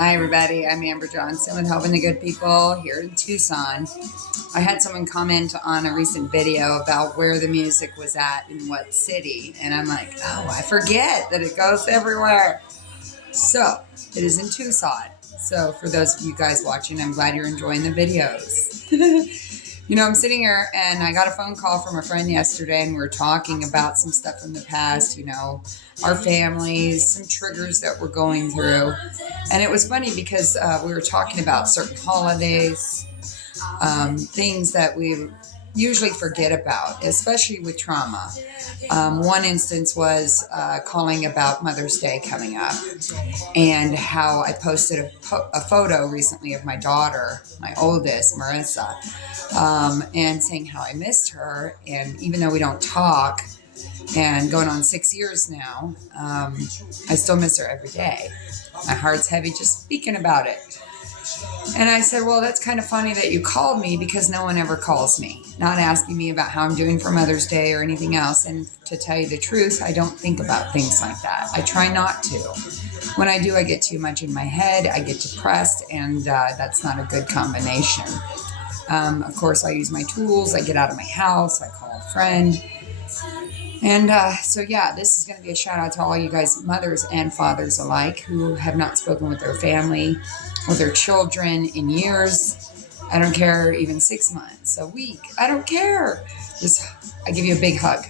Hi, everybody. I'm Amber Johnson with Helping the Good People here in Tucson. I had someone comment on a recent video about where the music was at in what city, and I'm like, oh, I forget that it goes everywhere. So, it is in Tucson. So, for those of you guys watching, I'm glad you're enjoying the videos. I'm sitting here and I got a phone call from a friend yesterday, and we were talking about some stuff from the past, our families, some triggers that we're going through. And it was funny because we were talking about certain holidays, things that we usually forget about, especially with trauma. One instance was calling about Mother's Day coming up, and how I posted a photo recently of my daughter, my oldest, Marissa, and saying how I missed her. And even though we don't talk, and going on 6 years now, I still miss her every day. My heart's heavy just speaking about it. And I said, well, that's kind of funny that you called me, because no one ever calls me, not asking me about how I'm doing for Mother's Day or anything else. And to tell you the truth, I don't think about things like that. I try not to. When I do, I get too much in my head. I get depressed, and that's not a good combination. Of course, I use my tools. I get out of my house. I call a friend. And this is going to be a shout out to all you guys, mothers and fathers alike, who have not spoken with their family or their children in years. I don't care, even 6 months, a week. I don't care. I give you a big hug.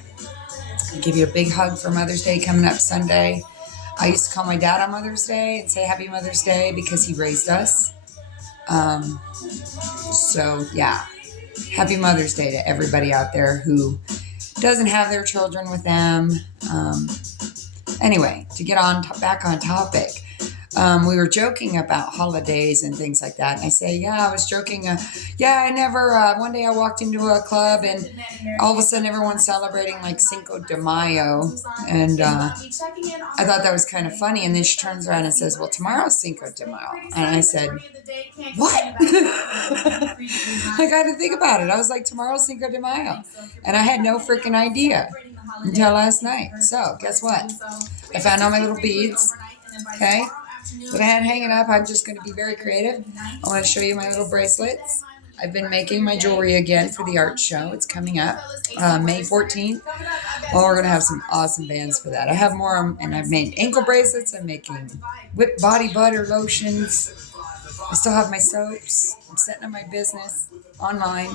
I give you a big hug for Mother's Day coming up Sunday. I used to call my dad on Mother's Day and say Happy Mother's Day because he raised us. Happy Mother's Day to everybody out there who doesn't have their children with them. Anyway, to get back on topic, we were joking about holidays and things like that. And I say, I was joking. One day I walked into a club, and all of a sudden everyone's celebrating like Cinco de Mayo. And I thought that was kind of funny. And then she turns around and says, well, tomorrow's Cinco de Mayo. And I said, what? I got to think about it. I was like, tomorrow's Cinco de Mayo. And I had no freaking idea until last night. So guess what? I found all my little beads. Okay. That I had hanging up. I'm just going to be very creative. I want to show you my little bracelets. I've been making my jewelry again for the art show. It's coming up May 14th. Well, we're going to have some awesome bands for that. I have more, and I've made ankle bracelets. I'm making whipped body butter lotions. I still have my soaps. I'm setting up my business online.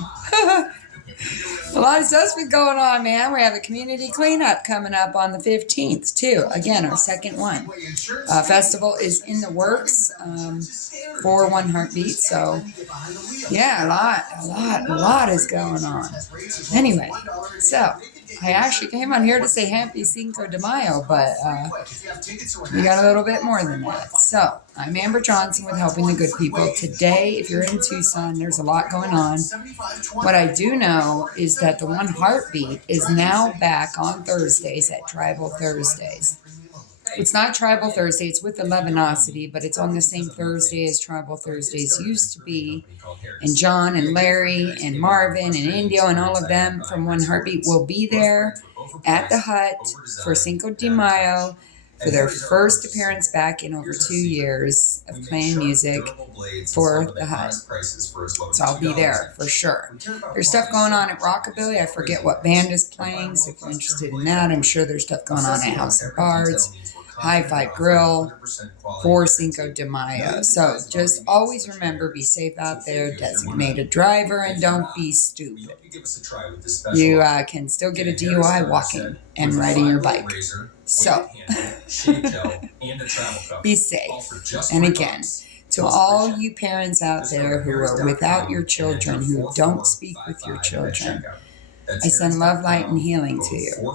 A lot of stuff's been going on, man. We have a community cleanup coming up on the 15th, too. Again, our second one. Festival is in the works for One Heartbeat. So, yeah, a lot is going on. Anyway, so I actually came on here to say Happy Cinco de Mayo, but we got a little bit more than that. So, I'm Amber Johnson with Helping the Good People. Today, if you're in Tucson, there's a lot going on. What I do know is that the One Heartbeat is now back on Thursdays at Tribal Thursdays. It's not Tribal Thursday, it's with the Levinosity, but it's on the same Thursday as Tribal Thursdays used to be. And John and Larry and Marvin and Indio and all of them from One Heartbeat will be there at the hut for Cinco de Mayo for their first appearance back in over 2 years of playing music for the hut. So I'll be there for sure. There's stuff going on at Rockabilly. I forget what band is playing, so if you're interested in that, I'm sure there's stuff going on at House of Bards. Hi-Fi Grill for Cinco de Mayo. So just always remember, be safe out there, designate a driver, and don't be stupid. You can still get a DUI walking and riding your bike. So be safe. And again, to all you parents out there who are without your children, who don't speak with your children, I send love, light, and healing to you.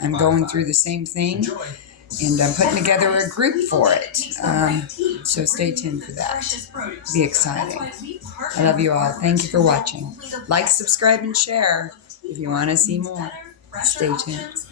I'm going through the same thing. And I'm putting together a group for it. So stay tuned for that. Be exciting. I love you all. Thank you for watching. Like, subscribe, and share if you want to see more. Stay tuned.